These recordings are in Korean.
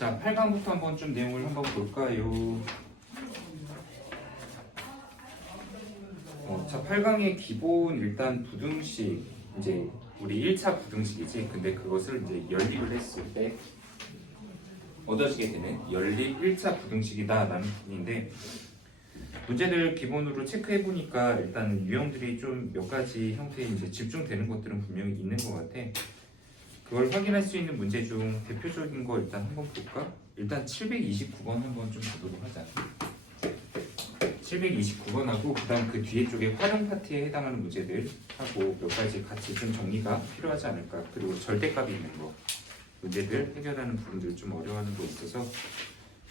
자, 8강부터 한번 좀 내용을 한번 볼까요? 자, 8강의 기본 일단 부등식, 이제 우리 1차 부등식이지. 근데 그것을 이제 연립을 했을 때 얻어지게 되는 연립 1차 부등식이다라는 부분인데, 문제들 기본으로 체크해 보니까 일단 유형들이 좀 몇 가지 형태에 이제 집중되는 것들은 분명히 있는 것 같아. 그걸 확인할 수 있는 문제 중 대표적인 거 일단 한번 볼까? 일단 729번 한번 좀 보도록 하자. 729번하고 그다음 그 뒤에 쪽에 활용 파트에 해당하는 문제들 하고 몇 가지 같이 좀 정리가 필요하지 않을까. 그리고 절대값이 있는 거 문제들 해결하는 부분들 좀 어려워하는 거 있어서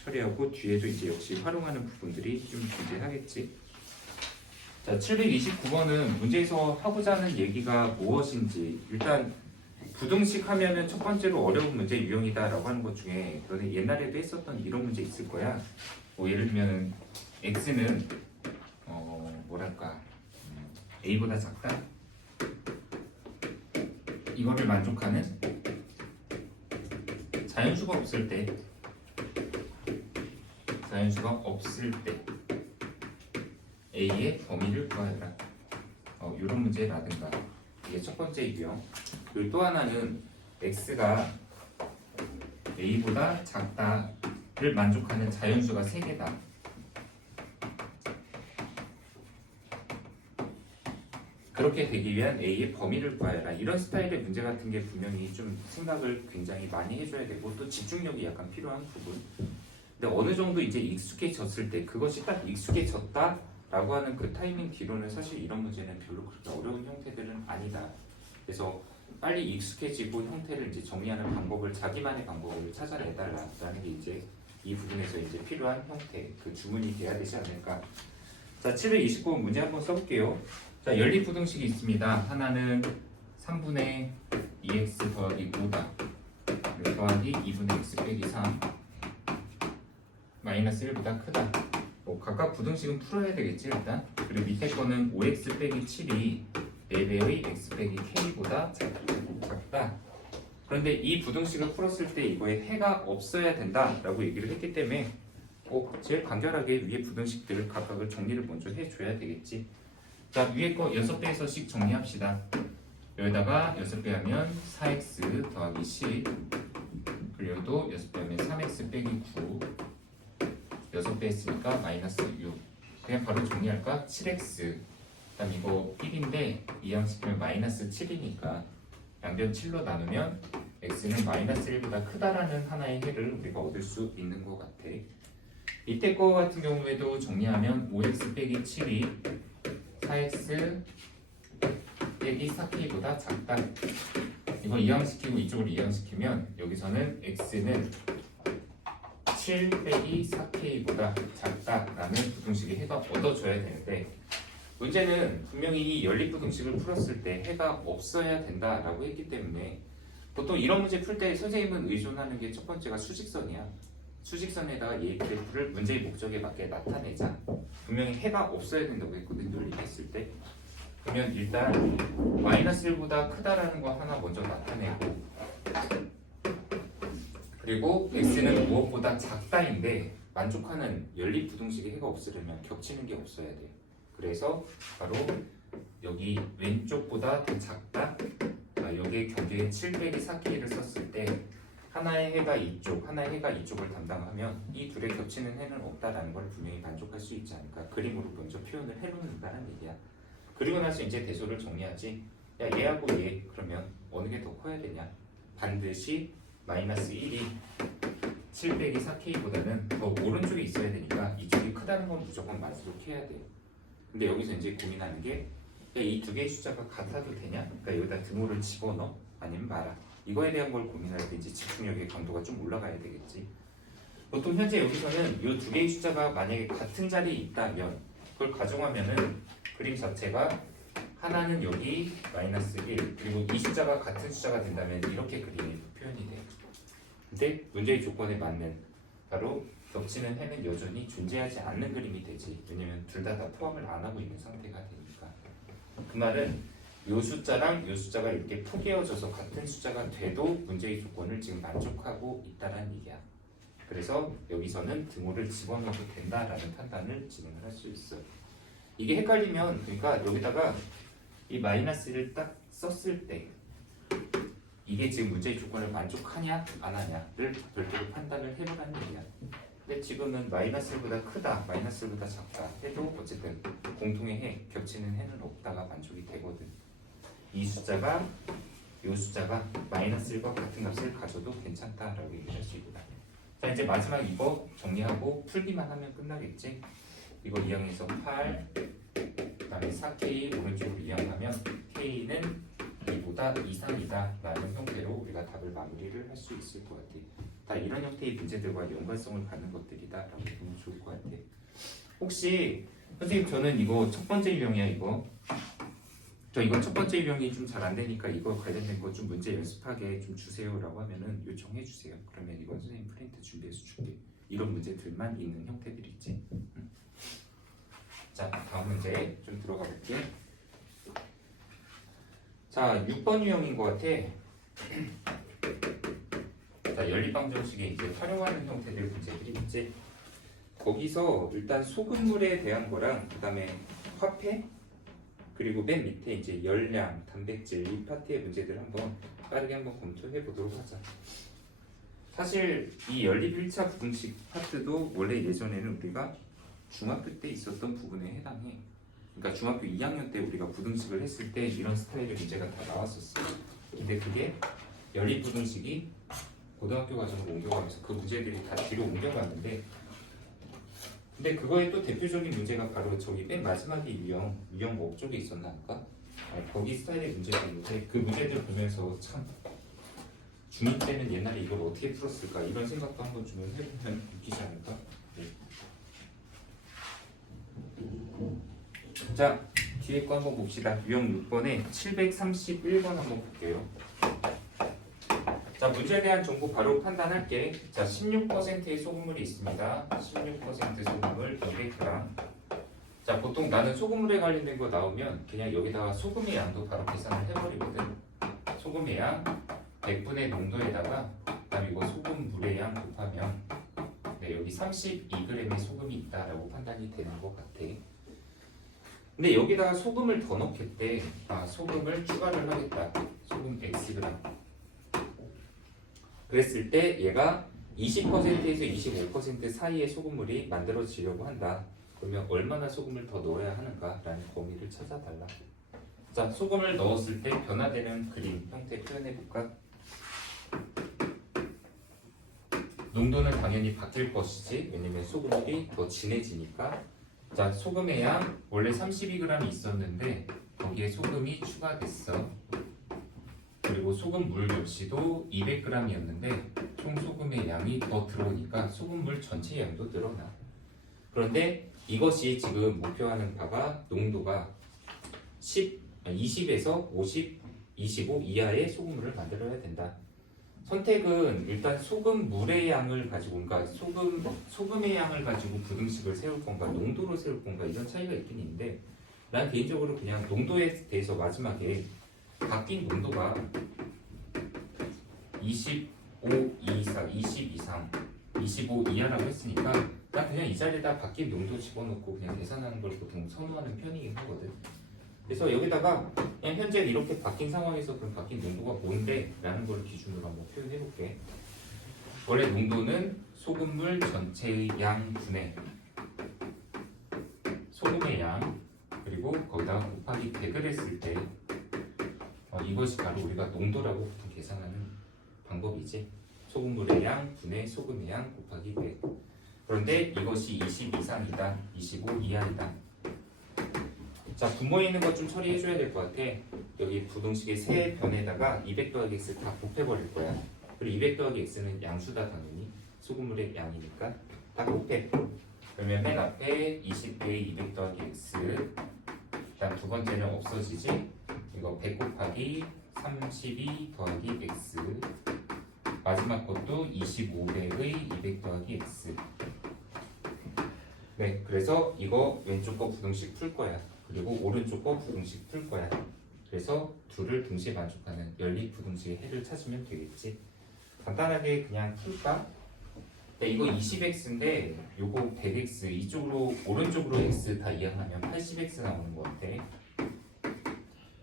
처리하고, 뒤에도 이제 역시 활용하는 부분들이 좀 존재하겠지. 자, 729번은 문제에서 하고자 하는 얘기가 무엇인지, 일단 부등식 하면은 첫 번째로 어려운 문제 유형이다라고 하는 것 중에 너네 옛날에도 했었던 이런 문제 있을 거야. 뭐 예를 들면 x는 뭐랄까 a보다 작다. 이거를 만족하는 자연수가 없을 때 a의 범위를 구하여라. 이런 문제라든가 이게 첫 번째 유형. 그리고 또 하나는 x가 a보다 작다를 만족하는 자연수가 3개다. 그렇게 되기 위한 a의 범위를 구하여라. 이런 스타일의 문제 같은 게 분명히 좀 생각을 굉장히 많이 해줘야 되고, 또 집중력이 약간 필요한 부분. 근데 어느 정도 이제 익숙해졌을 때, 그것이 딱 익숙해졌다라고 하는 그 타이밍 뒤로는 사실 이런 문제는 별로 그렇게 어려운 형태들은 아니다. 그래서 빨리 익숙해지고 형태를 이제 정리하는 방법을, 자기만의 방법을 찾아내달라라는 게 이제 이 부분에서 이제 필요한 형태, 그 주문이 돼야 되지 않을까. 자, 729번 문제 한번 써볼게요. 자, 연립부등식이 있습니다. 하나는 3분의 2x 더하기 5다. 더하기 2분의 x 빼기 3 마이너스 1보다 크다. 각각 부등식은 풀어야 되겠지 일단. 그리고 밑에 거는 5x 빼기 7이 4배의 x 빼기 k보다 작다. 그런데 이 부등식을 풀었을 때 이거에 해가 없어야 된다라고 얘기를 했기 때문에 제일 간결하게 위에 부등식들을 각각을 정리를 먼저 해줘야 되겠지. 자, 위에 거 6배에서씩 정리합시다. 여기다가 6배 하면 4x 더하기 10, 그리고 또 6배 하면 3x 빼기 9, 6배 했으니까 마이너스 6. 그냥 바로 정리할까? 7x. 그다음 이거 1인데 이항시키면 마이너스 7이니까 양변 7로 나누면 x는 마이너스 1보다 크다라는 하나의 해를 우리가 얻을 수 있는 것 같아. 이때 거 같은 경우에도 정리하면 5x 빼기 7이 4x 빼기 4k보다 작다. 이거 이항시키고 이쪽으로 이항시키면 여기서는 x는 7 빼기 4k보다 작다라는 부등식의 해가 얻어져야 되는데, 문제는 분명히 이 연립부등식을 풀었을 때 해가 없어야 된다라고 했기 때문에 보통 이런 문제 풀 때 선생님은 의존하는 게 첫 번째가 수직선이야. 수직선에다가 얘 그래프를 문제의 목적에 맞게 나타내자. 분명히 해가 없어야 된다고 했거든, 연립했을 때. 그러면 일단 마이너스 1보다 크다라는 거 하나 먼저 나타내고, 그리고 x는 무엇보다 작다인데 만족하는 연립부등식의 해가 없으려면 겹치는 게 없어야 돼요. 그래서 바로 여기 왼쪽보다 더 작다, 여기에 경계에 7 빼기 4k를 썼을 때 하나의 해가 이쪽, 하나의 해가 이쪽을 담당하면 이 둘의 겹치는 해는 없다라는 걸 분명히 만족할 수 있지 않을까. 그림으로 먼저 표현을 해놓는다는 얘기야. 그리고 나서 이제 대소를 정리하지. 야, 얘하고 얘 그러면 어느 게 더 커야 되냐? 반드시 마이너스 1이 7 빼기 4k보다는 더 오른쪽에 있어야 되니까 이쪽이 크다는 건 무조건 만족해야 돼요. 근데 여기서 이제 고민하는 게, 이 두 개의 숫자가 같아도 되냐? 그러니까 여기다 등호를 집어넣어? 아니면 말아? 이거에 대한 걸 고민할 때 이제 집중력의 강도가 좀 올라가야 되겠지. 보통 현재 여기서는 이 두 개의 숫자가 만약에 같은 자리에 있다면, 그걸 가정하면은 그림 자체가 하나는 여기 마이너스 1, 그리고 이 숫자가 같은 숫자가 된다면 이렇게 그림이 표현이 돼요. 근데 문제의 조건에 맞는 바로 겹치는 해는 여전히 존재하지 않는 그림이 되지. 왜냐면 둘 다 포함을 안 하고 있는 상태가 되니까. 그 말은 이 숫자랑 이 숫자가 이렇게 포개어져서 같은 숫자가 돼도 문제의 조건을 지금 만족하고 있다는 얘기야. 그래서 여기서는 등호를 집어넣어도 된다라는 판단을 진행을 할 수 있어요. 이게 헷갈리면 그러니까 여기다가 이 마이너스를 딱 썼을 때 이게 지금 문제의 조건을 만족하냐 안 하냐를 별도로 판단을 해보라는 얘기야. 근데 지금은 마이너스보다 크다, 마이너스보다 작다 해도 어쨌든 공통의 해, 겹치는 해는 없다가 만족이 되거든. 이 숫자가 마이너스 1과 같은 값을 가져도 괜찮다라고 얘기할 수 있다. 자, 이제 마지막 이거 정리하고 풀기만 하면 끝나겠지? 이거 이항에서 8, 그다음에 4K 오른쪽으로 이항하면 K는 2보다 이상이다 라는 형태로 우리가 답을 마무리를 할 수 있을 것 같아. 다 이런 형태의 문제들과 연관성을 갖는 것들이다 라고 보면 좋을 것 같아. 혹시 선생님 저는 이거 첫 번째 유형이야 이거. 저 이거 첫 번째 유형이 좀 잘 안 되니까 이거 관련된 거 좀 문제 연습하게 좀 주세요라고 하면은 요청해 주세요. 그러면 이건 선생님 프린트 준비해서 줄게. 이런 문제들만 있는 형태들 있지. 자, 다음 문제 좀 들어가 볼게. 자, 6번 유형인 것 같아. 자, 연립방정식에 이제 활용하는 형태들 문제들이 있지. 거기서 일단 소금물에 대한 거랑 그다음에 화폐 그리고 맨 밑에 이제 열량, 단백질 이 파트의 문제들 한번 빠르게 한번 검토해 보도록 하자. 사실 이 연립 1차 부등식 파트도 원래 예전에는 우리가 중학교 때 있었던 부분에 해당해. 그러니까 중학교 2학년 때 우리가 부등식을 했을 때 이런 스타일의 문제가 다 나왔었어. 근데 그게 연립 부등식이 고등학교 과정으로 옮겨가면서 그 문제들이 다 뒤로 옮겨갔는데, 근데 그거의 또 대표적인 문제가 바로 저기 맨 마지막에 유형 뭐 쪽에 있었나 할까? 거기 스타일의 문제가 있는데 그 문제들 보면서 참 중2 때는 옛날에 이걸 어떻게 풀었을까 이런 생각도 한번 좀 해보면 웃기지 않을까? 네. 자, 뒤에 거 한번 봅시다. 유형 6번에 731번 한번 볼게요. 자, 문제에 대한 정보 바로 판단할게. 자, 16%의 소금물이 있습니다. 16% 소금물 200g. 자, 보통 나는 소금물에 관련된 거 나오면 그냥 여기다가 소금의 양도 바로 계산을 해버리거든. 소금의 양 100분의 농도에다가 그다음에 이거 소금물의 양 곱하면 네, 여기 32g의 소금이 있다라고 판단이 되는 것 같아. 근데 여기다가 소금을 더 넣겠대. 소금을 추가를 하겠다. 소금 Xg. 그랬을 때 얘가 20%에서 25% 사이의 소금물이 만들어지려고 한다. 그러면 얼마나 소금을 더 넣어야 하는가라는 범위를 찾아달라. 자, 소금을 넣었을 때 변화되는 그림 형태 표현해볼까? 농도는 당연히 바뀔 것이지. 왜냐면 소금물이 더 진해지니까. 자, 소금의 양 원래 32g이 있었는데 거기에 소금이 추가됐어. 그리고 소금물 역시도 200g이었는데 총 소금의 양이 더 들어오니까 소금물 전체 양도 늘어나. 그런데 이것이 지금 목표하는 바가 농도가 20에서 50, 25 이하의 소금물을 만들어야 된다. 선택은 일단 소금물의 양을 가지고, 그러니까 소금의 양을 가지고 부등식을 세울 건가, 농도로 세울 건가 이런 차이가 있긴 있는데, 난 개인적으로 그냥 농도에 대해서 마지막에 바뀐 농도가 25 이상, 25 이하라고 했으니까 난 그냥 이 자리에다 바뀐 농도 집어넣고 그냥 계산하는 걸 보통 선호하는 편이긴 하거든. 그래서 여기다가 그냥 현재 이렇게 바뀐 상황에서 그럼 바뀐 농도가 뭔데? 라는 걸 기준으로 한번 표현해 볼게. 원래 농도는 소금물 전체의 양 분의 소금의 양 그리고 거기다가 곱하기 100을 했을 때 이것이 바로 우리가 농도라고 보통 계산하는 방법이지. 소금물의 양 분의 소금의 양 곱하기 100. 그런데 이것이 20 이상이다, 25 이하이다. 자, 분모에 있는 것 좀 처리해줘야 될 것 같아. 여기 부등식의 세 변에다가 200 더하기 x 다 곱해버릴 거야. 그리고 200 더하기 x는 양수다 당연히. 소금물의 양이니까 다 곱해. 그러면 맨 앞에 20배의 200 더하기 x, 그다음 두 번째는 없어지지. 이거 100 곱하기 32 더하기 x, 마지막 것도 25배의 200 더하기 x. 네, 그래서 이거 왼쪽 거 부등식 풀 거야. 그리고 오른쪽 거 부등식 풀 거야. 그래서 둘을 동시에 만족하는 연립 부등식의 해를 찾으면 되겠지. 간단하게 그냥 풀까? 네, 이거 20x인데 요거 100x 이쪽으로 오른쪽으로 x 다 이항하면 80x 나오는 것 같아.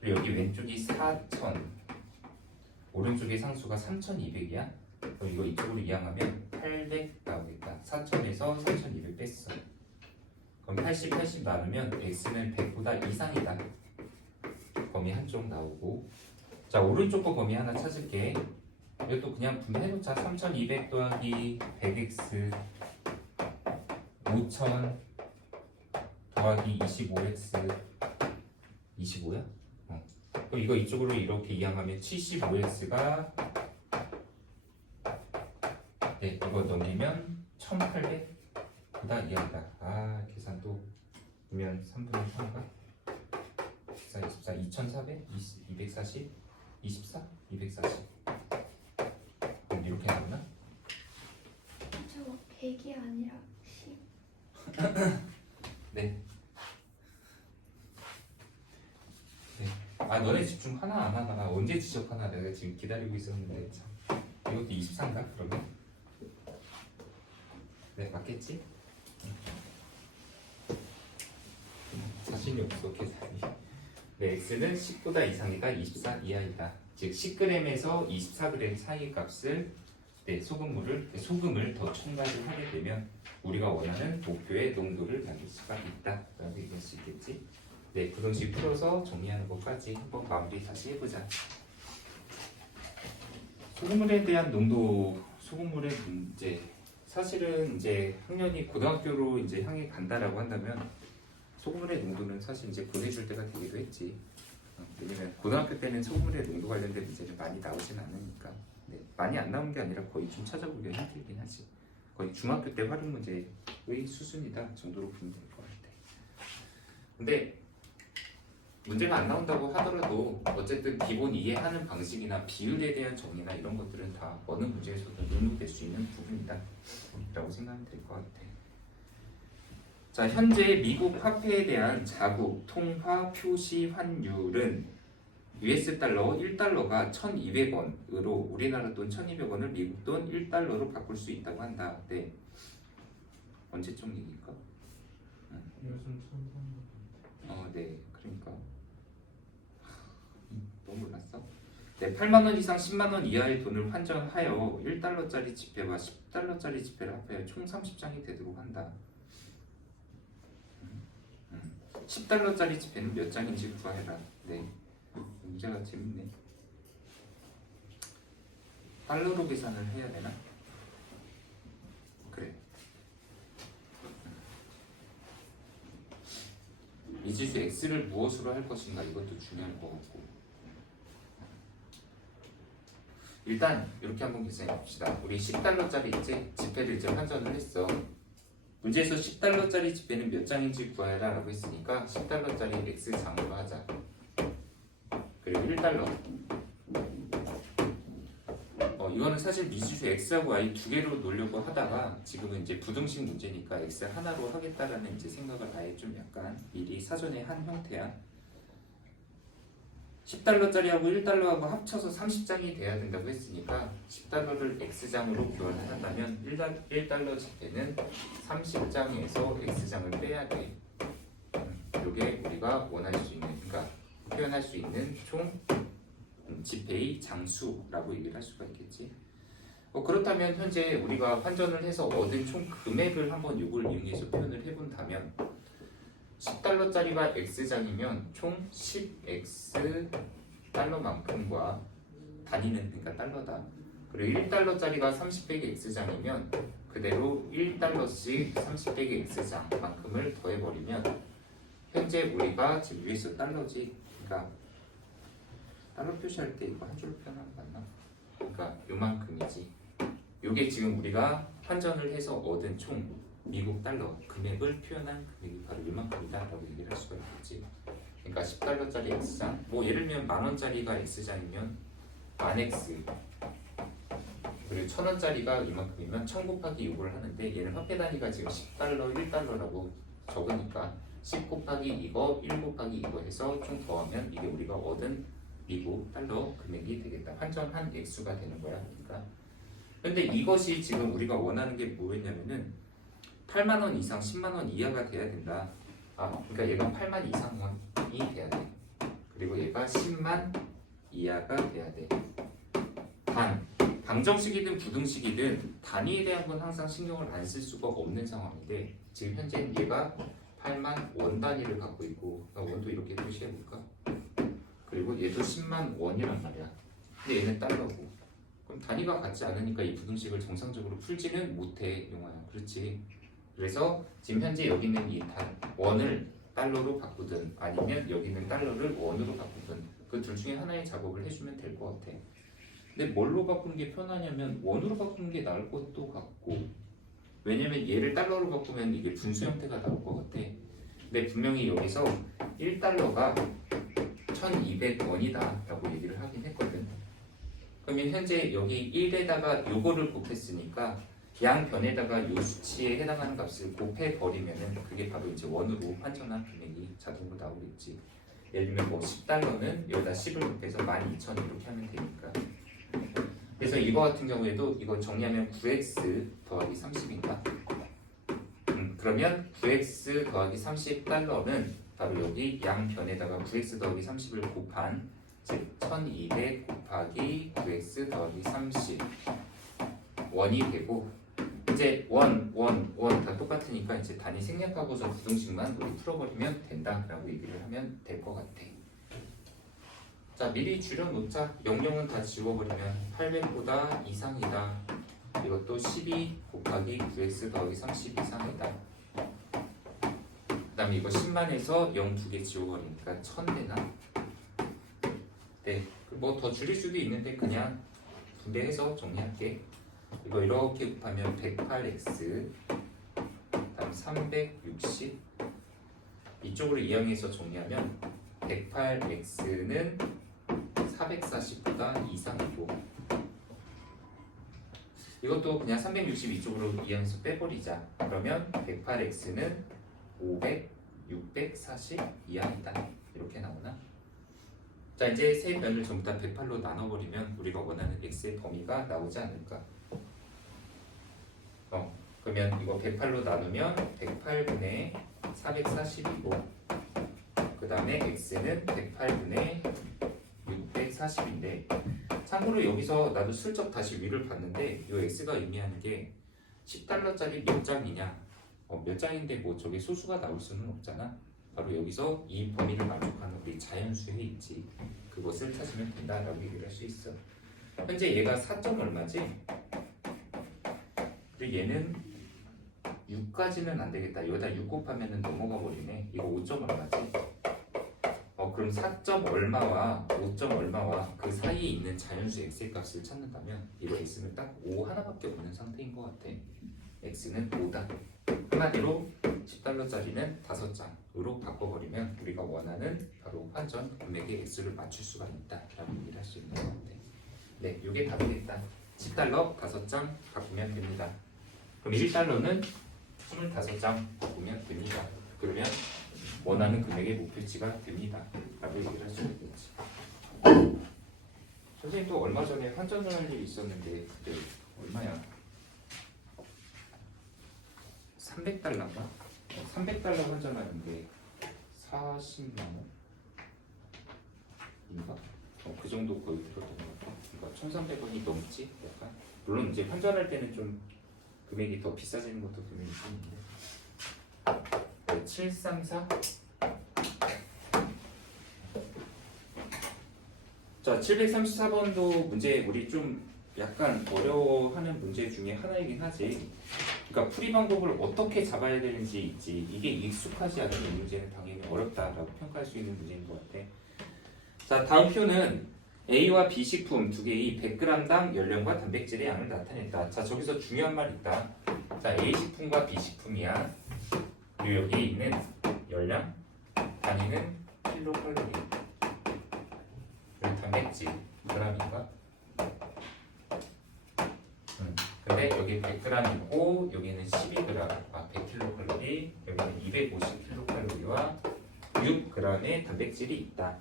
그리고 여기 왼쪽이 4000 오른쪽의 상수가 3200이야. 그럼 이거 이쪽으로 이항하면 800 나오겠다. 4000에서 3200 뺐어. 그럼 80, 80 나누면 x는 100보다 이상이다. 범위 한쪽 나오고. 자, 오른쪽 거 범위 하나 찾을게. 이것도 그냥 분배해놓자. 3200 더하기 100x 5000 더하기 25x 25야? 그럼 이거 이쪽으로 이렇게 이항하면 75x가 네, 이거 넘기면 1800보다 이하다. 아, 계산도 보면 3분의 3가 14, 24, 2400, 240, 24, 240 그럼 이렇게 나오나? 저 100이 아니라 10. 네. 네. 아, 너네 집중 하나 안 하나 언제 지적하나 내가 지금 기다리고 있었는데 참. 이것도 24인가 그러면? 네, 맞겠지? 자신이 없어 계산이. 네, x는 10보다 이상이다, 24 이하이다. 즉 10g에서 24g 사이 값을 소금을 더 첨가를 하게 되면 우리가 원하는 목표의 농도를 만들 수가 있다 라고 얘기할 수 있겠지. 네, 부등식 풀어서 정리하는 것까지 한번 마무리 다시 해보자. 소금물에 대한 농도, 소금물의 문제. 사실은 이제 학년이 고등학교로 이제 향해 간다라고 한다면 소금물의 농도는 사실 이제 보내줄 때가 되기도 했지. 왜냐면 고등학교 때는 소금물의 농도 관련된 문제는 많이 나오진 않으니까. 네, 많이 안 나온 게 아니라 거의 좀 찾아보기 힘들긴 하지. 거의 중학교 때 활용 문제의 수준이다 정도로 보면 될 것 같아. 근데 문제가 안 나온다고 하더라도 어쨌든 기본 이해하는 방식이나 비율에 대한 정의나 이런 것들은 다 어느 문제에서도 응용될 수 있는 부분이다 라고 생각하면 될 것 같아. 자, 현재 미국 화폐에 대한 자국 통화 표시 환율은 US 달러 1달러가 1,200원으로 우리나라 돈 1,200원을 미국 돈 1달러로 바꿀 수 있다고 한다. 네. 언제쯤 얘기일까? 요즘 네. 그러니까 너무 몰랐어. 네, 8만 원 이상 10만 원 이하의 돈을 환전하여 1달러짜리 지폐와 10달러짜리 지폐를 합하여 총 30장이 되도록 한다. 10달러짜리 지폐는 몇 장인지 구하해라. 네, 문제가 재밌네. 달러로 계산을 해야 되나? 그래. 미지수 x를 무엇으로 할 것인가 이것도 중요할 것 같고. 일단 이렇게 한번 계산해 봅시다. 우리 10달러짜리 이제 지폐를 이제 환전을 했어. 문제에서 10달러짜리 지폐는 몇 장인지 구하라 라고 했으니까 10달러짜리 x장으로 하자. 그리고 1달러. 이거는 사실 미지수 x하고 y 두 개로 놓으려고 하다가 지금은 이제 부등식 문제니까 x 하나로 하겠다라는 이제 생각을 아예 좀 약간 미리 사전에 한 형태야. 10달러짜리하고 1달러하고 합쳐서 30장이 돼야 된다고 했으니까 10달러를 x장으로 교환을 한다면 1달러 지폐는 30장에서 x장을 빼야 돼. 이게 우리가 원할 수 있는, 그러니까 표현할 수 있는 총 지폐의 장수라고 얘기를 할 수가 있겠지. 그렇다면 현재 우리가 환전을 해서 얻은 총 금액을 한번 이걸 이용해서 표현을 해본다면 10달러짜리가 x장이면 총 10x 달러만큼과 단위는 그러니까 달러다. 그리고 1달러짜리가 30배기 x장이면 그대로 1달러씩 30배기 x장만큼을 더해버리면 현재 우리가 지금 위에서 달러지. 그러니까 달러 표시할 때 이거 한 줄로 표현하는 거 맞나? 그러니까 요만큼이지. 요게 지금 우리가 환전을 해서 얻은 총 미국 달러 금액을 표현한 금액이 바로 이만큼이다 라고 얘기를 할 수가 있겠지. 그러니까 10달러짜리 x장, 뭐 예를 들면 만원짜리가 x장이면 만x, 그리고 1000원짜리가 이만큼이면 1000 곱하기 6을 하는데 얘는 화폐 단위가 지금 10달러, 1달러라고 적으니까 10 곱하기 이거, 1 곱하기 이거 해서 총 더하면 이게 우리가 얻은 미국 달러 금액이 되겠다. 환전한 액수가 되는 거야. 그러니까 근데 이것이 지금 우리가 원하는 게 뭐였냐면은 8만 원 이상 10만 원 이하가 돼야 된다. 그러니까 얘가 8만 이상이 돼야 돼. 그리고 얘가 10만 이하가 돼야 돼. 단 방정식이든 부등식이든 단위에 대한 건 항상 신경을 안 쓸 수가 없는 상황인데 지금 현재 얘가 8만 원 단위를 갖고 있고 원도 이렇게 표시해 볼까? 그리고 얘도 10만 원이란 말이야. 근데 얘는 달러고. 그럼 단위가 같지 않으니까 이 부등식을 정상적으로 풀지는 못해, 용화야. 그렇지? 그래서 지금 현재 여기 있는 이 원을 달러로 바꾸든 아니면 여기 있는 달러를 원으로 바꾸든 그 둘 중에 하나의 작업을 해주면 될 것 같아. 근데 뭘로 바꾸는 게 편하냐면 원으로 바꾸는 게 나을 것도 같고, 왜냐면 얘를 달러로 바꾸면 이게 분수 형태가 나올 것 같아. 근데 분명히 여기서 1달러가 1200원이다 라고 얘기를 하긴 했거든. 그러면 현재 여기 1에다가 요거를 곱했으니까 양변에다가 요 수치에 해당하는 값을 곱해버리면은 그게 바로 이제 원으로 환전한 금액이 자동으로 나오겠지. 예를 들면 뭐 10달러는 여기다 10을 곱해서 12,000 이렇게 하면 되니까. 그래서 이거 같은 경우에도 이거 정리하면 9x 더하기 30인가? 그러면 9x 더하기 30달러는 바로 여기 양변에다가 9x 더하기 30을 곱한 즉 1200 곱하기 9x 더하기 30 원이 되고, 이제 원 다 똑같으니까 이제 단위 생략하고서 부등식만 우리 풀어버리면 된다라고 얘기를 하면 될 것 같아. 자, 미리 줄여놓자. 00은 다 지워버리면 800보다 이상이다. 이것도 12 곱하기 9x 더하기 30 이상이다. 그 다음에 이거 10만에서 0 두 개 지워버리니까 1000 되나? 네, 뭐 더 줄일 수도 있는데 그냥 분배해서 정리할게. 이거 이렇게 곱하면 108x 다음 360 이쪽으로 이항해서 정리하면 108x는 440보다 이상이고, 이것도 그냥 360 이쪽으로 이항해서 빼버리자. 그러면 108x는 500, 640 이하이다. 이렇게 나오나? 자, 이제 세 변을 전부 다 108로 나눠버리면 우리가 원하는 x의 범위가 나오지 않을까? 그러면 이거 108로 나누면 108분의 440이고, 그 다음에 x는 108분의 640인데, 참고로 여기서 나도 슬쩍 다시 위를 봤는데 이 x가 의미하는 게 10달러짜리 몇 장이냐, 몇 장인데 뭐 저게 소수가 나올 수는 없잖아. 바로 여기서 이 범위를 만족하는 우리 자연수에 있지. 그것을 찾으면 된다라고 얘기를 할 수 있어. 현재 얘가 4. 얼마지? 그리고 얘는 6까지는 안 되겠다. 여기다 6 곱하면 넘어가 버리네. 이거 5. 얼마지? 그럼 4. 얼마와 5. 얼마와 그 사이에 있는 자연수 x의 값을 찾는다면 이거 x는 딱 5 하나밖에 없는 상태인 것 같아. x는 5다. 한마디로 10달러짜리는 5장으로 바꿔버리면 우리가 원하는 바로 환전 금액의 액수를 맞출 수가 있다라고 얘기를 할 수 있는 것 같아. 네, 이게 답이겠다. 10달러 5장 바꾸면 됩니다. 그럼 1달러는 25장 바꾸면 됩니다. 그러면 원하는 금액의 목표치가 됩니다 라고 얘기를 할 수 있겠지. 선생님도 얼마 전에 환전을 할 일이 있었는데 그때 얼마야? 300달러인가? 300달러 환전하는데 40만원? 인가? 그 정도 거의 들었던 것 같아. 그러니까 1300원이 넘지? 약간? 물론 이제 환전할 때는 좀 금액이 더 비싸지는 것도 분명히 있는데 734? 자, 734번도 문제 우리 좀 약간 어려워하는 문제 중에 하나이긴 하지. 그러니까 풀이 방법을 어떻게 잡아야 되는지 있지. 이게 익숙하지 않은 이 문제는 당연히 어렵다라고 평가할 수 있는 문제인 것 같아. 자, 다음 표는 A와 B 식품 두 개의 100g당 연령과 단백질의 양을 나타냈다. 자, 저기서 중요한 말 있다. 자, A 식품과 B 식품이야. 그리고 여기 있는 연령, 단위는 킬로칼로리. 그리고 단백질, g인가? 근데 여기 100g이고 여기는 12g, 100kcal, 여기는 250kcal와 6g의 단백질이 있다.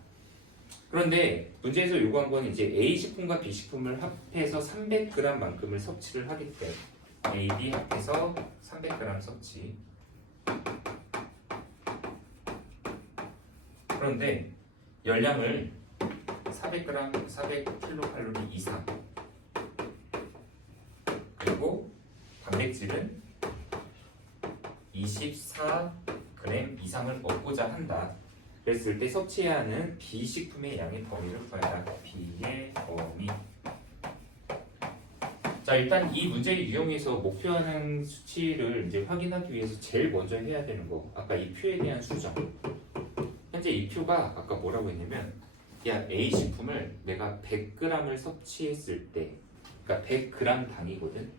그런데 문제에서 요구한 건 이제 A 식품과 B 식품을 합해서 300g만큼을 섭취를 하겠대. A, B 합해서 300g 섭취. 그런데 열량을 400g, 400kcal 이상, 그리고 단백질은 24g 이상을 얻고자 한다. 그랬을 때 섭취해야 하는 B 식품의 양의 범위를 구하라. B의 범위. 자, 일단 이 문제를 이용해서 목표하는 수치를 이제 확인하기 위해서 제일 먼저 해야 되는 거, 아까 이 표에 대한 수정. 현재 이 표가 아까 뭐라고 했냐면, 야, A 식품을 내가 100g을 섭취했을 때, 그러니까 100g 당이거든.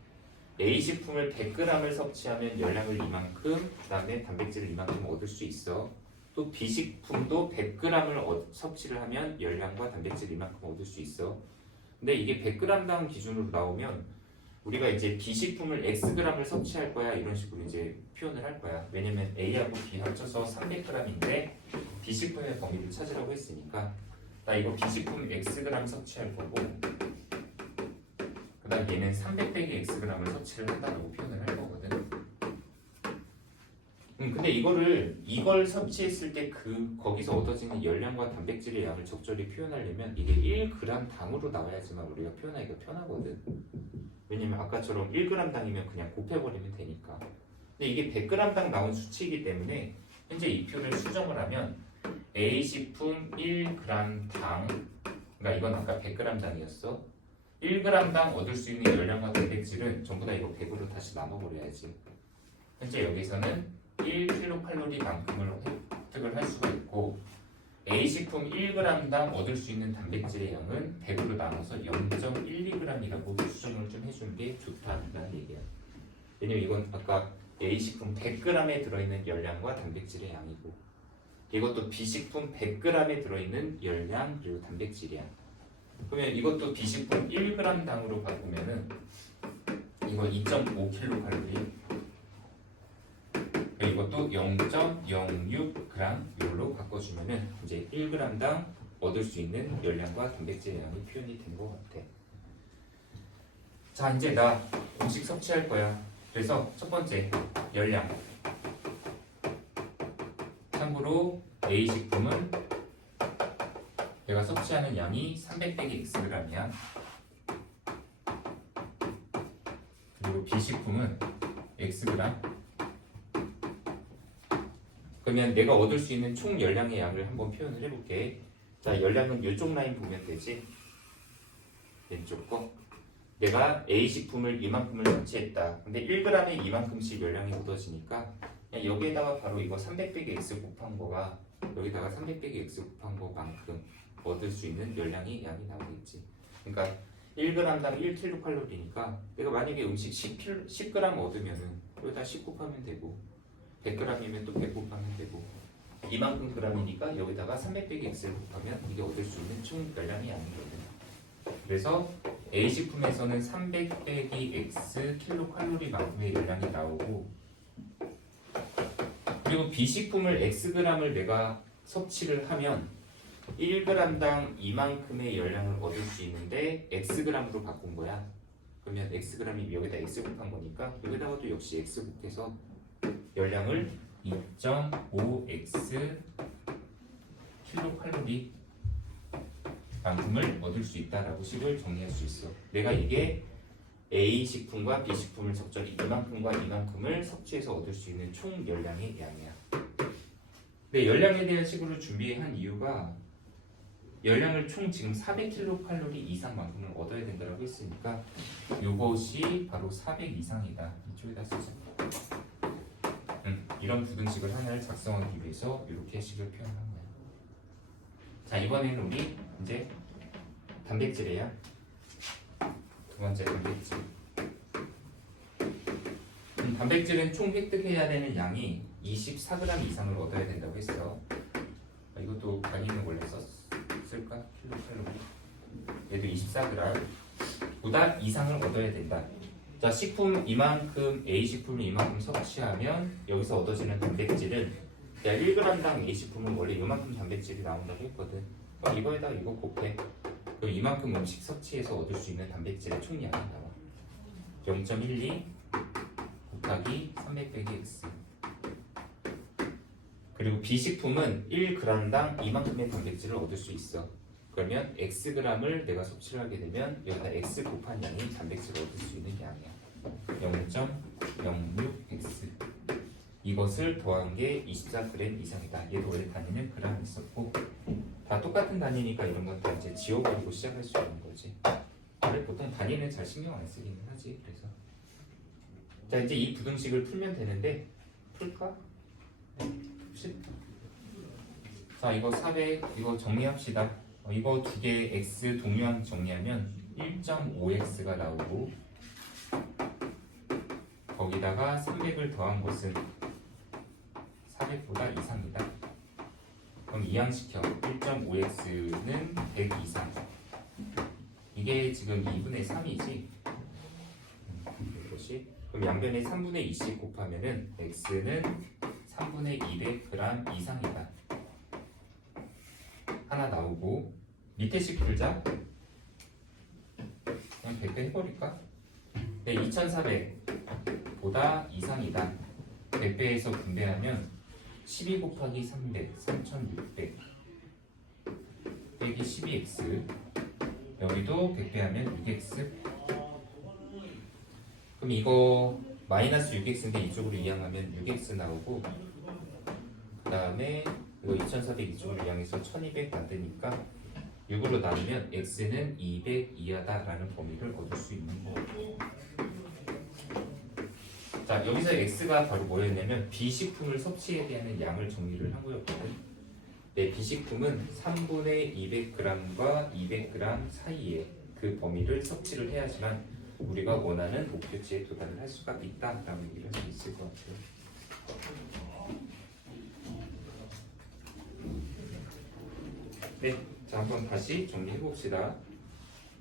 A 식품을 100g을 섭취하면 열량을 이만큼, 그다음에 단백질을 이만큼 얻을 수 있어. 또 B 식품도 100g을 섭취를 하면 열량과 단백질 이만큼 얻을 수 있어. 근데 이게 100g당 기준으로 나오면 우리가 이제 B 식품을 Xg을 섭취할 거야, 이런 식으로 이제 표현을 할 거야. 왜냐면 A하고 B 합쳐서 300g인데 B 식품의 범위를 찾으라고 했으니까 나 이거 B 식품 Xg 섭취할 거고, 그 다음 얘는 300 빼기 Xg을 섭취를 한다고 표현을 할 거거든. 근데 이걸 섭취했을 때 거기서 얻어지는 열량과 단백질의 양을 적절히 표현하려면 이게 1g 당으로 나와야지만 우리가 표현하기가 편하거든. 왜냐면 아까처럼 1g 당이면 그냥 곱해버리면 되니까. 근데 이게 100g당 나온 수치이기 때문에 현재 이 표를 수정을 하면 A 식품 1g 당, 그러니까 이건 아까 100g 당이었어. 1g당 얻을 수 있는 열량과 단백질은 전부 다 이거 100으로 다시 나눠버려야지. 현재 여기서는 1kcal만큼을 획득을 할 수가 있고, A 식품 1g당 얻을 수 있는 단백질의 양은 100으로 나눠서 0.12g이라고 수정을 좀 해주는 게 좋다는 얘기야. 왜냐면 이건 아까 A 식품 100g에 들어있는 열량과 단백질의 양이고, 이것도 B 식품 100g에 들어있는 열량 그리고 단백질이야. 그러면 이것도 B 식품 1g당으로 바꾸면은 이거 2.5kcal, 이것도 0.06g로 바꿔주면은 이제 1g당 얻을 수 있는 열량과 단백질의 양이 표현이 된 것 같아. 자, 이제 나 음식 섭취할 거야. 그래서 첫 번째 열량. 참고로 A 식품은 내가 섭취하는 양이 300 빼기 Xg이야. 그리고 B 식품은 Xg. 그러면 내가 얻을 수 있는 총 열량의 양을 한번 표현을 해볼게. 자, 열량은 이쪽 라인 보면 되지. 왼쪽 거. 내가 A 식품을 이만큼을 섭취했다. 근데 1g에 이만큼씩 열량이 얻어지니까 그냥 여기에다가 바로 이거 300 빼기 X 곱한 거가 여기다가 300 빼기 X 곱한 거만큼 얻을 수 있는 열량의 양이 나오겠지. 그러니까 1g당 1kcal니까 내가 만약에 음식 10g 얻으면은 여기다 10 곱하면 되고, 100g이면 또 100 곱하면 되고, 이만큼 g이니까 여기다가 300 빼기 X를 곱하면 이게 얻을 수 있는 총 열량의 양이거든. 그래서 A 식품에서는 300 빼기 X 킬로칼로리만큼의 열량이 나오고, 그리고 B 식품을 Xg을 내가 섭취를 하면 1g당 이만큼의 열량을 얻을 수 있는데 Xg로 바꾼 거야. 그러면 Xg이 여기다 X 곱한 거니까 여기다가도 역시 X 곱해서 열량을 2.5x 킬로칼로리 만큼을 얻을 수 있다라고 식을 정리할 수 있어. 내가 이게 A 식품과 B 식품을 적절히 이만큼과 이만큼을 섭취해서 얻을 수 있는 총 열량의 양이야. 근데 열량에 대한 식으로 준비한 이유가 열량을 총 지금 400kcal 이상만큼을 얻어야 된다고 했으니까 이것이 바로 400 이상이다. 이쪽에다 쓰자. 이런 부등식을 하나를 작성하기 위해서 이렇게 식을 표현한 거야. 자, 이번에는 우리 이제 단백질이야. 두 번째 단백질. 단백질은 총 획득해야 되는 양이 24g 이상을 얻어야 된다고 했어. 이것도 강의는 원래 썼을까? 킬로칼로리. 얘도 24g 보다 이상을 얻어야 된다. 자, 식품 이만큼, A 식품을 이만큼 섭취하면 여기서 얻어지는 단백질은 야 1g당 A 식품은 원래 이만큼 단백질이 나온다고 했거든. 그럼 이거에다 이거 곱해. 그럼 이만큼 음식 섭취해서 얻을 수 있는 단백질의 총량이 나와. 0.12 곱하기 300 빼기 x. 그리고 비식품은 1g당 이만큼의 단백질을 얻을 수 있어. 그러면 xg을 내가 섭취를 하게 되면 여기다 x 곱한 양이 단백질을 얻을 수 있는 양이야. 0.06x. 이것을 더한 게 24g 이상이다. 얘도 원래 단위는 그램 있었고 다 똑같은 단위니까 이런 것도 이제 지워버리고 시작할 수 있는 거지. 원래 보통 단위는 잘 신경 안 쓰기는 하지. 그래서 자 이제 이 부등식을 풀면 되는데 풀까? 자 이거 400 이거 정리합시다. 이거 두 개 x 동류항 정리하면 1.5x가 나오고 거기다가 300을 더한 것은 400보다 이상이다. 그럼 이항시켜 1.5x는 100 이상. 이게 지금 2분의 3이지. 이것이 그럼 양변에 3분의 2씩 곱하면은 x는 3분의 200g 이상이다. 하나 나오고 밑에 식 풀자. 그냥 100배 해버릴까? 네, 2400보다 이상이다. 100배에서 분배하면 12 곱하기 300, 3600 빼기 12x. 여기도 100배 하면 6x. 그럼 이거 마이너스 6x인데 이쪽으로 이항하면 6x 나오고 그 다음에 이거 2400 이쪽으로 이항해서 1200 만드니까 6으로 나누면 x는 200 이하다 라는 범위를 얻을 수 있는 거고. 자 여기서 x가 바로 뭐였냐면 비식품을 섭취해야 하는 양을 정리를 한 거였거든. 네, 비식품은 3분의 200g과 200g 사이에 그 범위를 섭취를 해야지만 우리가 원하는 목표치에 도달을 할 수가 있다라고 얘기를 할 수 있을 것 같아요. 네, 자 한번 다시 정리해 봅시다.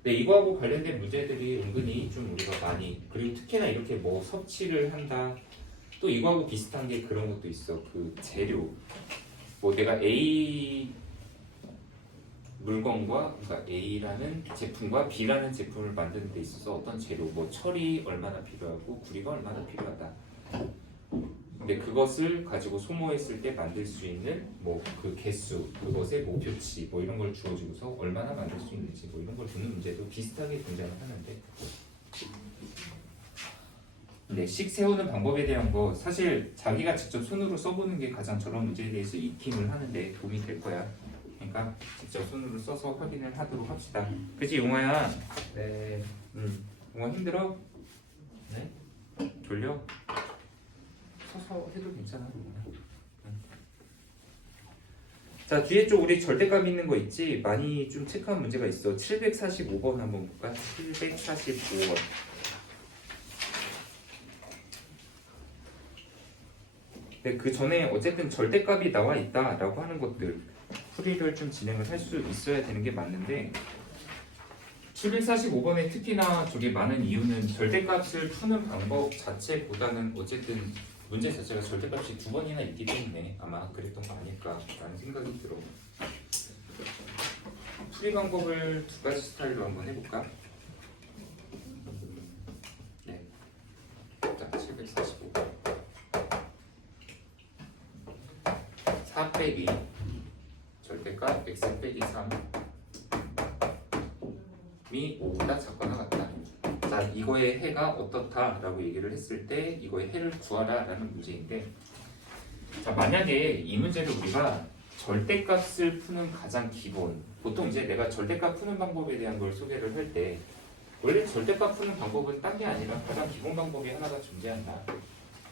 네, 이거하고 관련된 문제들이 은근히 좀 우리가 많이, 그리고 특히나 이렇게 뭐 섭취를 한다. 또 이거하고 비슷한 게 그런 것도 있어. 그 재료. 뭐 내가 A 물건과 그러니까 A라는 제품과 B라는 제품을 만드는 데 있어서 어떤 재료, 뭐 철이 얼마나 필요하고 구리가 얼마나 필요하다. 근데 그것을 가지고 소모했을 때 만들 수 있는 뭐 그 개수, 그것의 목표치 뭐 이런 걸 주어주고서 얼마나 만들 수 있는지 뭐 이런 걸 두는 문제도 비슷하게 등장을 하는데, 네, 식 세우는 방법에 대한 거 사실 자기가 직접 손으로 써보는 게 가장 저런 문제에 대해서 익힘을 하는데 도움이 될 거야. 그러니까 직접 손으로 써서 확인을 하도록 합시다. 그치 용화야? 네. 용화 힘들어? 네? 졸려? 서서 해도 괜찮아. 자 뒤에 쪽 우리 절대값 있는 거 있지? 많이 좀 체크한 문제가 있어. 745번 한번 볼까? 745번. 네, 그 전에 어쨌든 절대값이 나와 있다라고 하는 것들 풀이를 좀 진행을 할 수 있어야 되는 게 맞는데, 745번에 특히나 저게 많은 이유는 절대값을 푸는 방법 자체보다는 어쨌든 문제 자체가 절대값이 두 번이나 있기 때문에 아마 그랬던 거 아닐까라는 생각이 들어. 풀이 방법을 두 가지 스타일로 한번 해볼까? 네. 자, 745번. 4 빼기 절대값 x 빼기 3이 5보다 작거나 같다. 자, 이거의 해가 어떻다라고 얘기를 했을 때 이거의 해를 구하라라는 문제인데, 자 만약에 이 문제를 우리가 절대값을 푸는 가장 기본, 보통 이제 내가 절대값 푸는 방법에 대한 걸 소개를 할 때 원래 절대값 푸는 방법은 딴 게 아니라 가장 기본 방법이 하나가 존재한다.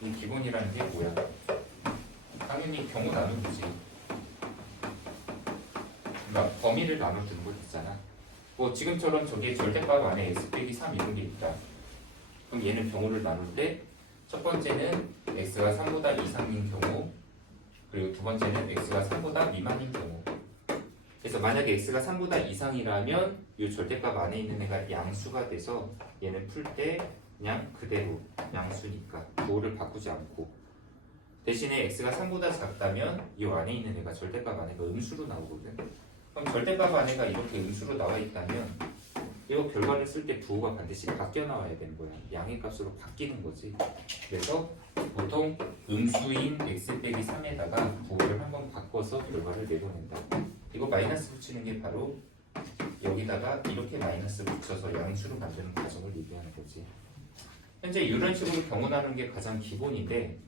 이 기본이라는 게 뭐야? 당연히 경우 나누기지. 그러니까 범위를 나눠주는 거 있잖아. 뭐 지금처럼 저게 절대값 안에 x 빼기 3 이런 게 있다. 그럼 얘는 경우를 나눌 때 첫 번째는 x가 3보다 이상인 경우, 그리고 두 번째는 x가 3보다 미만인 경우. 그래서 만약에 x가 3보다 이상이라면 이 절대값 안에 있는 애가 양수가 돼서 얘는 풀 때 그냥 그대로 양수니까 뭐를 바꾸지 않고, 대신에 x가 3보다 작다면 이 안에 있는 애가 절대값 안에가 음수로 나오거든. 그럼 절대값 안에가 이렇게 음수로 나와 있다면 이거 결과를 쓸 때 부호가 반드시 바뀌어 나와야 되는 거야. 양의 값으로 바뀌는 거지. 그래서 보통 음수인 x 빼기 3에다가 부호를 한번 바꿔서 결과를 내려낸다. 이거 마이너스 붙이는 게 바로 여기다가 이렇게 마이너스 붙여서 양수로 만드는 과정을 얘기하는 거지. 현재 이런 식으로 경우 나누는 게 가장 기본인데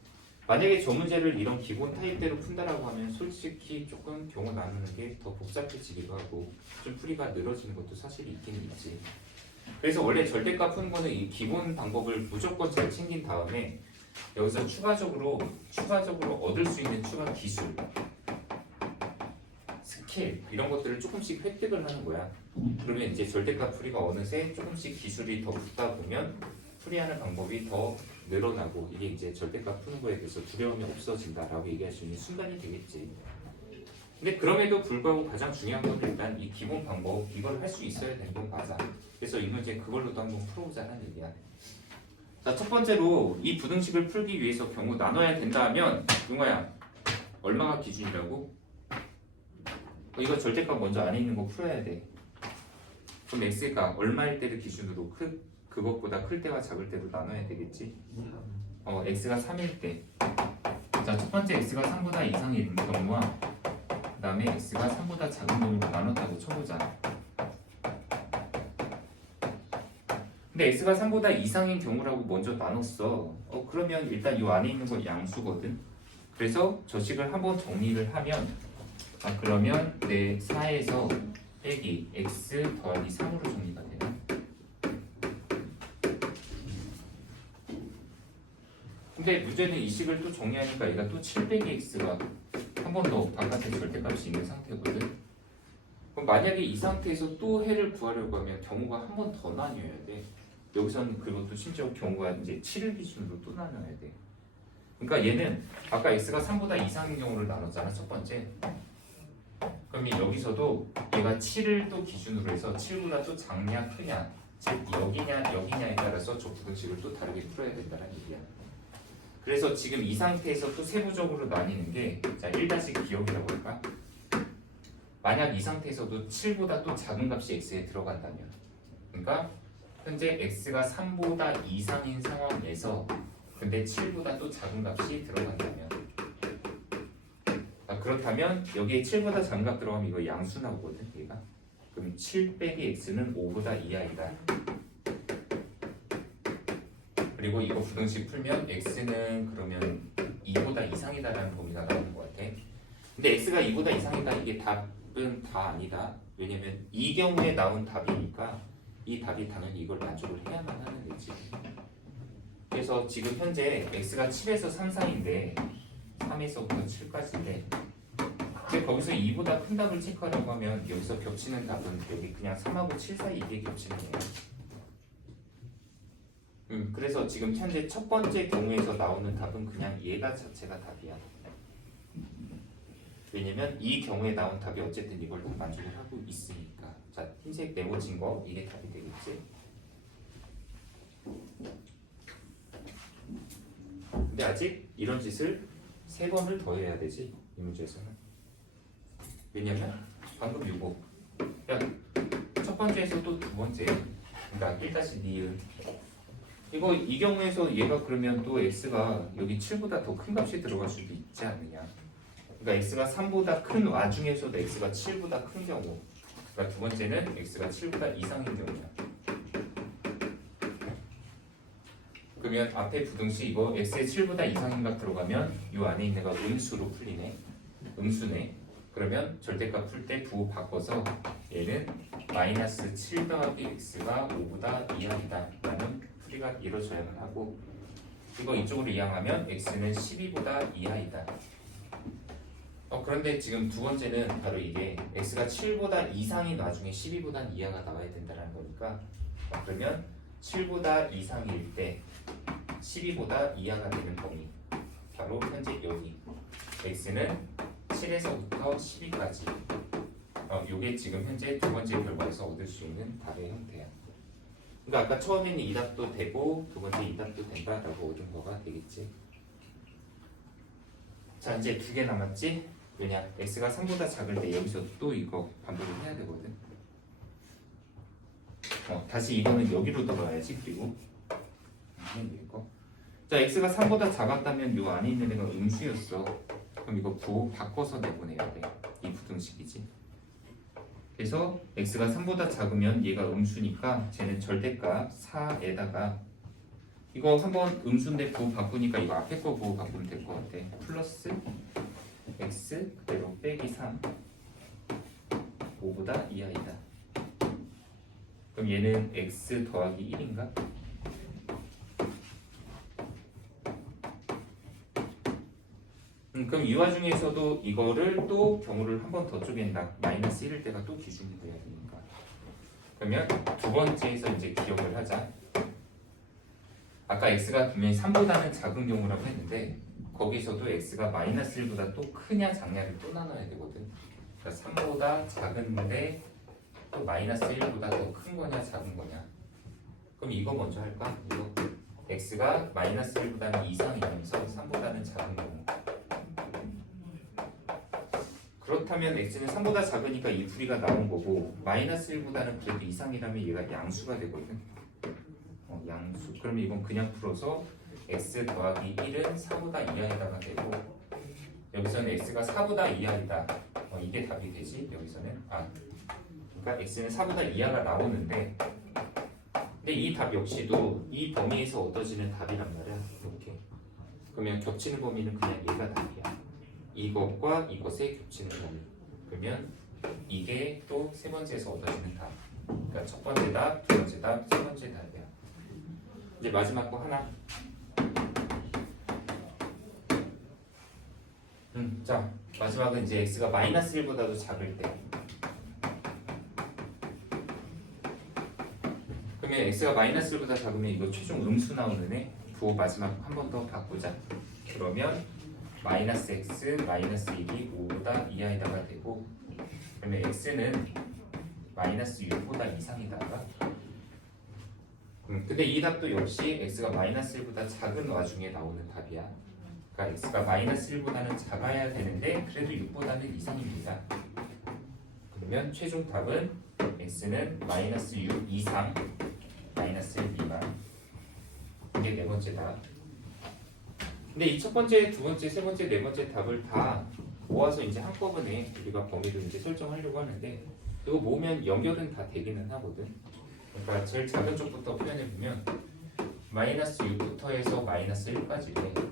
만약에 저 문제를 이런 기본 타입대로 푼다라고 하면 솔직히 조금 경우 나누는 게 더 복잡해지기도 하고 좀 풀이가 늘어지는 것도 사실 있긴 있지. 그래서 원래 절대값 푸는 거는 이 기본 방법을 무조건 잘 챙긴 다음에 여기서 추가적으로 얻을 수 있는 추가 기술, 스킬 이런 것들을 조금씩 획득을 하는 거야. 그러면 이제 절대값 풀이가 어느새 조금씩 기술이 더 붙다 보면 풀이하는 방법이 더 늘어나고 이게 이제 절대값 푸는 거에 대해서 두려움이 없어진다라고 얘기할 수 있는 순간이 되겠지. 근데 그럼에도 불구하고 가장 중요한 건 일단 이 기본 방법 이걸 할 수 있어야 되는 건 맞아. 그래서 이 문제 그걸로도 한번 풀어보자는 얘기야. 자, 첫 번째로 이 부등식을 풀기 위해서 경우 나눠야 된다 하면 용화야 얼마가 기준이라고? 이거 절대값 먼저 안에 있는 거 풀어야 돼. 그럼 x가 얼마일 때를 기준으로 그것보다 클 때와 작을 때로 나눠야 되겠지. x가 3일 때. 자, 첫 번째 x가 3보다 이상인 경우와 그 다음에 x가 3보다 작은 경우로 나눴다고 쳐보자. 근데 x가 3보다 이상인 경우라고 먼저 나눴어. 그러면 일단 이 안에 있는 건 양수거든. 그래서 저 식을 한번 정리를 하면 그러면 내 4에서 빼기 x 더하기 3으로 정리가 되나? 근데 문제는 이 식을 또 정리하니까 얘가 또 7 빼기 x가 한 번 더 바깥에 절대값이 있는 상태거든. 그럼 만약에 이 상태에서 또 해를 구하려고 하면 경우가 한 번 더 나뉘어야 돼. 여기서는 그것도 심지어 경우가 이제 7을 기준으로 또 나눠야 돼. 그러니까 얘는 아까 x가 3보다 이상인 경우를 나눴잖아, 첫 번째. 그러면 여기서도 얘가 7을 또 기준으로 해서 7보다 또 작냐 크냐, 즉 여기냐에 따라서 저 부등식을 또 다르게 풀어야 된다는 얘기야. 그래서 지금 이 상태에서 또 세부적으로 나뉘는 게, 자, 1- 기억이라고 할까? 만약 이 상태에서도 7보다 또 작은 값이 x에 들어간다면, 그러니까 현재 x가 3보다 이상인 상황에서 근데 7보다 또 작은 값이 들어간다면, 그렇다면 여기에 7보다 작은 값 들어가면 이거 양수 나오거든, 얘가. 그럼 7 빼기 x는 5보다 이하이다. 그리고 이거 부등식 풀면 x는 그러면 2보다 이상이다라는 범위가 나오는 것 같아. 근데 x가 2보다 이상이다, 이게 답은 다 아니다. 왜냐면 이 경우에 나온 답이니까 이 답이 당연히 이걸 만족을 해야만 하는 거지. 그래서 지금 현재 x가 7에서 3 사이인데 3에서부터 7까지인데 이제 거기서 2보다 큰 답을 체크하려고 하면 여기서 겹치는 답은 여기 그냥 3하고 7 사이 이게 겹치는 거야. 그래서 지금 현재 첫 번째 경우에서 나오는 답은 그냥 얘가 자체가 답이야. 왜냐면 이 경우에 나온 답이 어쨌든 이걸 다 만족을 하고 있으니까. 자, 흰색 네모진 거 이게 답이 되겠지. 근데 아직 이런 짓을 3번을 더 해야 되지, 이 문제에서는. 왜냐면 방금 이거 첫 번째에서 또 두 번째, 그러니까 1-니은 이거 이 경우에서 얘가 그러면 또 x가 여기 7보다 더 큰 값이 들어갈 수도 있지 않느냐. 그러니까 x가 3보다 큰 와중에서도 x가 7보다 큰 경우, 그러니까 두 번째는 x가 7보다 이상인 경우야. 그러면 앞에 부등식 이거 x에 7보다 이상인 값 들어가면 이 안에 있는 애가 음수로 풀리네. 음수네. 그러면 절대값 풀 때 부호 바꿔서 얘는 마이너스 7 더하기 x가 5보다 이하이다 라는 풀이가 이루어져야만 하고, 이거 이쪽으로 이항하면 x는 12보다 이하이다. 그런데 지금 두 번째는 바로 이게 x가 7보다 이상인 와중에 12보다 이하가 나와야 된다는 거니까, 그러면 7보다 이상일 때 12보다 이하가 되는 범위, 바로 현재 여기 x는 7에서부터 12까지. 요게 지금 현재 두 번째 결과에서 얻을 수 있는 답의 형태야. 그러니까 아까 처음에는 이 답도 되고 두 번째 이 답도 된다라고 얻은 거가 되겠지. 자, 이제 2개 남았지. 왜냐? x가 3보다 작을 때 여기서 또 이거 반복을 해야 되거든. 다시 이거는 여기로 들어와야지. 그리고 이거. 자, x가 3보다 작았다면 요 안에 있는 애가 음수였어. 그럼 이거 부호 바꿔서 내보내야 돼. 이 부등식이지. 그래서 x가 3보다 작으면 얘가 음수니까 쟤는 절대값 4에다가 이거 한번 음수인데 부호 바꾸니까 이거 앞에 거 부호 바꾸면 될 것 같아. 플러스 x 그대로 빼기 3 5보다 2i다. 그럼 얘는 x 더하기 1인가? 그럼 이 와중에서도 이거를 또 경우를 한 번 더 쪼갠다. 마이너스 1일 때가 또 기준이 돼야 되니까. 그러면 두 번째에서 이제 기억을 하자. 아까 x가 분명히 3보다는 작은 경우라고 했는데 거기서도 x가 마이너스 1보다 또 크냐 작냐를 또 나눠야 되거든. 그러니까 3보다 작은데 또 마이너스 1보다 더 큰 거냐 작은 거냐. 그럼 이거 먼저 할까? 이거 x가 마이너스 1보다는 이상이면서 3보다는 작은 경우. 그렇다면 x는 3보다 작으니까 이 풀이가 나온 거고 마이너스 1보다는 그래도 이상이라면 얘가 양수가 되거든. 양수. 그러면 이건 그냥 풀어서 x 더하기 1은 4보다 이하에다가 되고 여기서는 x가 4보다 이하이다. 이게 답이 되지. 여기서는 그러니까 x는 4보다 이하가 나오는데 근데 이 답 역시도 이 범위에서 얻어지는 답이란 말이야. 이렇게. 그러면 겹치는 범위는 그냥 얘가 답이야. 이것과 이것의 겹치는 범위. 그러면 이게 또 세 번째에서 얻어지는 답. 그러니까 첫 번째 답, 두 번째 답, 세 번째 답이야. 이제 마지막 거 하나. 자, 마지막은 이제 x가 마이너스 1보다도 작을 때. 그러면 x가 마이너스 1보다 작으면 이거 최종 음수 나오는 애. 부호 마지막 한 번 더 바꾸자. 그러면 마이너스 x 마이너스 1이 5보다 이하에다가 되고 그러면 x는 마이너스 6보다 이상이다가 근데 이 답도 역시 x가 마이너스 1보다 작은 와중에 나오는 답이야. 그러니까 x가 마이너스 1보다는 작아야 되는데 그래도 6보다는 이상입니다. 그러면 최종 답은 x는 마이너스 6 이상 마이너스 1 미만. 이게 네 번째 답. 근데 이 첫 번째, 두 번째, 세 번째, 네 번째 답을 다 모아서 이제 한꺼번에 우리가 범위를 이제 설정하려고 하는데 이거 모으면 연결은 다 되기는 하거든. 그러니까 제일 작은 쪽부터 표현해 보면 마이너스 6부터 해서 마이너스 1까지래.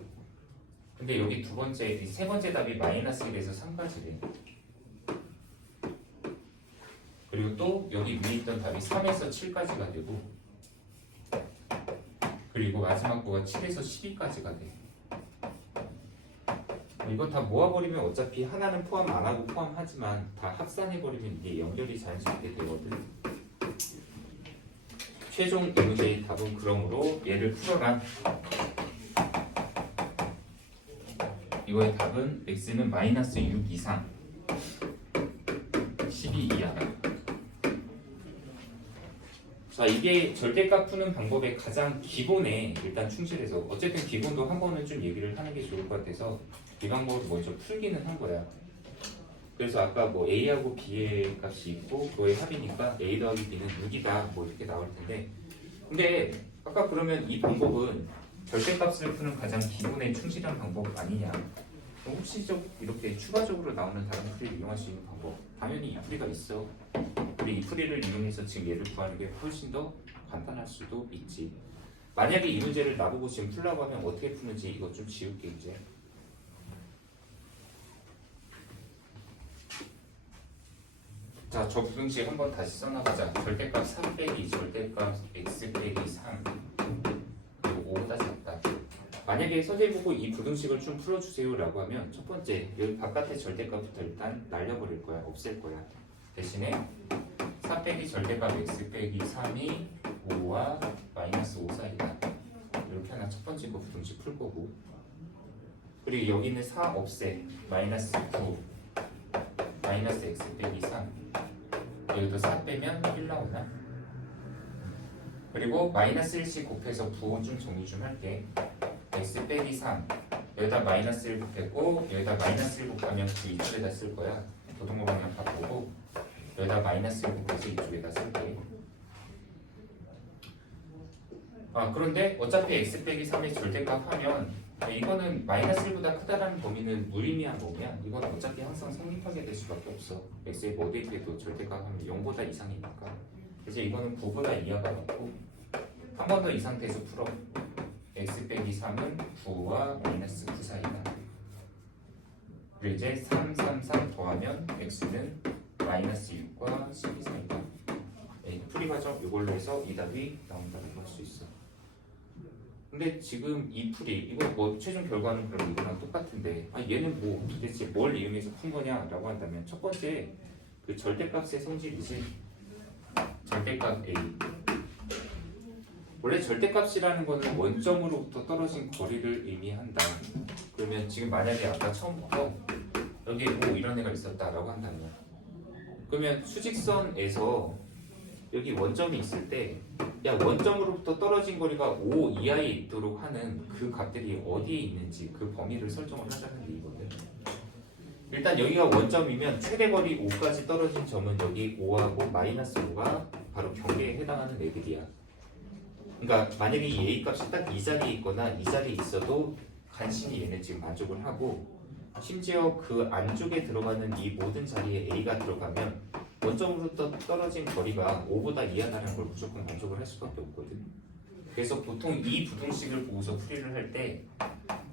근데 여기 두 번째, 이 세 번째 답이 마이너스 1에서 3까지래. 그리고 또 여기 위에 있던 답이 3에서 7까지가 되고 그리고 마지막 거가 7에서 12까지가 돼. 이거 다 모아버리면 어차피 하나는 포함 안 하고 포함하지만 다 합산해버리면 이게 연결이 자연스럽게 되거든. 최종 이 문제의 답은 그러므로 얘를 풀어라. 이거의 답은 x는 마이너스 6 이상 12 이하다. 자, 이게 절대값 푸는 방법의 가장 기본에 일단 충실해서 어쨌든 기본도 한 번은 좀 얘기를 하는 게 좋을 것 같아서 이 방법을 먼저 풀기는 한 거야. 그래서 아까 뭐 a하고 b의 값이 있고 그거의 합이니까 a 더하기 b는 6이다 뭐 이렇게 나올 텐데 근데 아까 그러면 이 방법은 절대값을 푸는 가장 기본에 충실한 방법 아니냐. 혹시 이렇게 추가적으로 나오는 다른 풀이를 이용할 수 있는 방법 당연히 이 풀이가 있어. 우리 이 풀이를 이용해서 지금 얘를 구하는 게 훨씬 더 간단할 수도 있지. 만약에 이 문제를 나보고 지금 풀라고 하면 어떻게 푸는지 이거 좀 지울게 이제. 자, 저 부등식 한번 다시 써나가자. 절대값 3 빼기 절대값 x 빼기 3 그리고 5보다 작다. 만약에 서재 보고 이 부등식을 좀 풀어주세요 라고 하면 첫 번째 여기 바깥의 절대값부터 일단 날려버릴 거야. 없앨 거야. 대신에 4 빼기 절대값 x 빼기 3이 5와 마이너스 5 사이다. 이렇게 하나 첫 번째 거 부등식 풀 거고 그리고 여기는 4 없애 마이너스 9 마이너스 x 빼기 3 여기도 4 빼면 1 나오나? 그리고 마이너스 1씩 곱해서 부호 좀 정리 좀 할게. x 빼기 3 여기다 마이너스 1 곱했고 여기다 마이너스 1 곱하면 그 이쪽에다 쓸 거야. 부등호 방향 바꾸고 여기다 마이너스 1 곱해서 이쪽에다 쓸게. 그런데 어차피 x 빼기 3의 절대값 하면 이거는 마이너스 1보다 크다라는 범위는 무의미한 범위야. 이건 어차피 항상 성립하게 될 수밖에 없어. x의 뭐 대입해도 절대값 하면 0보다 이상이니까. 그래서 이거는 9보다 이하가 맞고 한 번 더 이 상태에서 풀어. x 빼기 3은 9와 마이너스 9 사이다. 그리고 이제 3, 3, 3 더하면 x는 마이너스 6과 12 사이다. 풀이 과정 이걸로 해서 이 답이 나온다고 할 수 있어. 근데 지금 이 풀이 이거 뭐 최종 결과는 그럼 이거랑 똑같은데 얘는 뭐 도대체 뭘 이용해서 푼 거냐라고 한다면 첫 번째 그 절대값의 성질이지. 절대값 A. 원래 절대값이라는 거는 원점으로부터 떨어진 거리를 의미한다. 그러면 지금 만약에 아까 처음부터 여기에 뭐 이런 애가 있었다라고 한다면 그러면 수직선에서 여기 원점이 있을 때 야 원점으로부터 떨어진 거리가 5 이하에 있도록 하는 그 값들이 어디에 있는지 그 범위를 설정을 하자는 얘기거든. 일단 여기가 원점이면 최대 거리 5까지 떨어진 점은 여기 5하고 마이너스 5가 바로 경계에 해당하는 애들이야. 그러니까 만약에 이 A 값이 딱 이 자리에 있거나 이 자리에 있어도 간신히 얘는 지금 만족을 하고 심지어 그 안쪽에 들어가는 이 모든 자리에 A가 들어가면 원점으로부터 떨어진 거리가 5보다 이하다는 걸 무조건 만족을 할 수밖에 없거든. 그래서 보통 이 부등식을 보고서 풀이를 할 때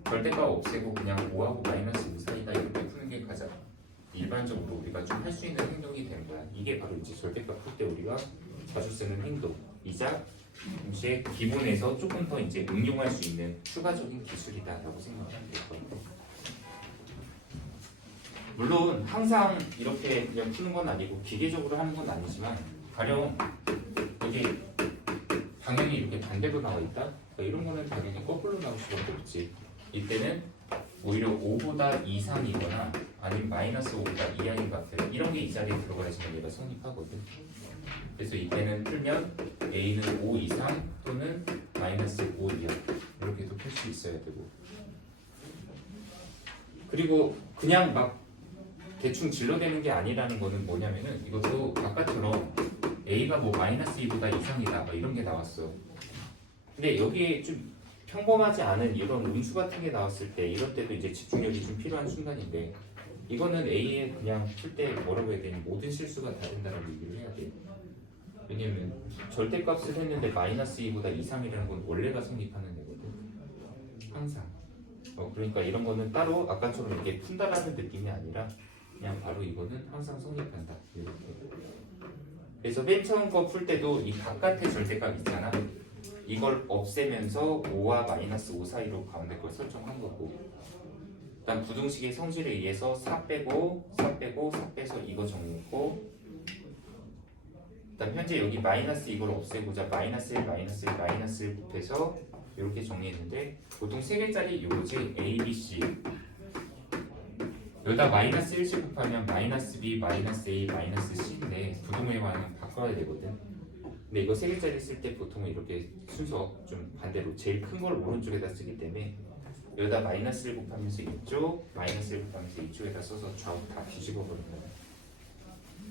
절대값 없애고 그냥 5하고 마이너스 5 사이다 이렇게 푸는 게 가장 일반적으로 우리가 좀 할 수 있는 행동이 되는 거야. 이게 바로 이제 절대값 풀 때 우리가 자주 쓰는 행동이자 동시에 기본에서 조금 더 이제 응용할 수 있는 추가적인 기술이다라고 생각하면 될 것 같아요. 물론 항상 이렇게 그냥 푸는 건 아니고 기계적으로 하는 건 아니지만 가령 여기 방향이 이렇게 반대로 나와 있다? 그러니까 이런 거는 당연히 거꾸로 나올 수밖에 없지. 이때는 오히려 5보다 이상이거나 아니면 마이너스 5보다 이하인 값들 이런 게 이 자리에 들어가야지만 얘가 성립하거든. 그래서 이때는 풀면 A는 5 이상 또는 마이너스 5 이하 이렇게도 풀 수 있어야 되고 그리고 그냥 막 대충 질러대는 게 아니라는 거는 뭐냐면은 이것도 아까처럼 A가 뭐 마이너스 2보다 이상이다 뭐 이런 게 나왔어. 근데 여기에 좀 평범하지 않은 이런 음수 같은 게 나왔을 때 이럴 때도 이제 집중력이 좀 필요한 순간인데 이거는 A에 그냥 풀 때 뭐라고 해야 되니 모든 실수가 다 된다는 얘기를 해야 돼. 왜냐면 절대값을 했는데 마이너스 2보다 이상이라는 건 원래가 성립하는 애거든. 항상. 그러니까 이런 거는 따로 아까처럼 이렇게 푼다라는 느낌이 아니라 그냥 바로 이거는 항상 성립한다. 이렇게. 그래서 맨 처음 거 풀 때도 이 바깥의 절대값 있잖아. 이걸 없애면서 5와 마이너스 5 사이로 가운데 걸 설정한 거고 일단 부등식의 성질에 의해서 4 빼고 4 빼고 4 빼서 이거 정리했고 일단 현재 여기 마이너스 이걸 없애고자 마이너스 1 마이너스 1 마이너스 1 곱해서 이렇게 정리했는데 보통 3개짜리 이거지 A, B, C 여기다 마이너스 1씩 곱하면 마이너스 B, 마이너스 A, 마이너스 C인데 부등호의 방향 바꿔야 되거든. 근데 이거 3개짜리 쓸 때 보통은 이렇게 순서 좀 반대로 제일 큰 걸 오른쪽에다 쓰기 때문에 여기다 마이너스를 곱하면서 이쪽, 마이너스를 곱하면서 이쪽에다 써서 좌우 다 뒤집어 버린 거야.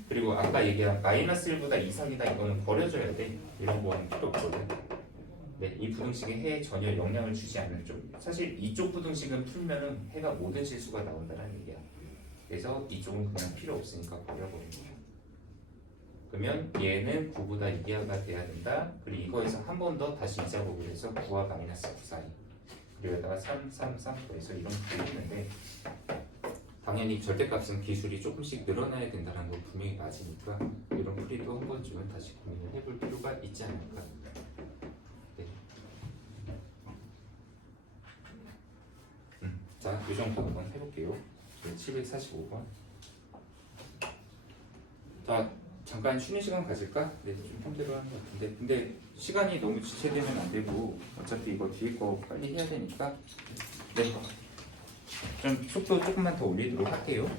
그리고 아까 얘기한 마이너스 1보다 이상이다 이거는 버려줘야 돼. 이런 거는 필요 없거든. 네, 이 부등식에 해에 전혀 영향을 주지 않는 쪽. 사실 이쪽 부등식은 풀면은 해가 모든 실수가 나온다는 얘기야. 그래서 이쪽은 그냥 필요 없으니까 버려버리는 거야. 그러면 얘는 9보다 이하가 돼야 된다. 그리고 이거에서 한 번 더 다시 이작업을 해서 9와 마이너스 9 사이. 그리고 여기다가 3, 3, 3 해서 이런 식으로 했는데 당연히 절대값은 기술이 조금씩 늘어나야 된다는 건 분명히 맞으니까 이런 풀이도 한 번쯤은 다시 고민을 해볼 필요가 있지 않을까. 네. 자, 이 정도 한번 해볼게요. 745번. 자, 잠깐 쉬는 시간 가질까? 네, 좀 편대로 하는 것 같은데 근데 시간이 너무 지체되면 안 되고 어차피 이거 뒤에 거 빨리 해야 되니까 네, 좀 속도 조금만 더 올리도록 할게요.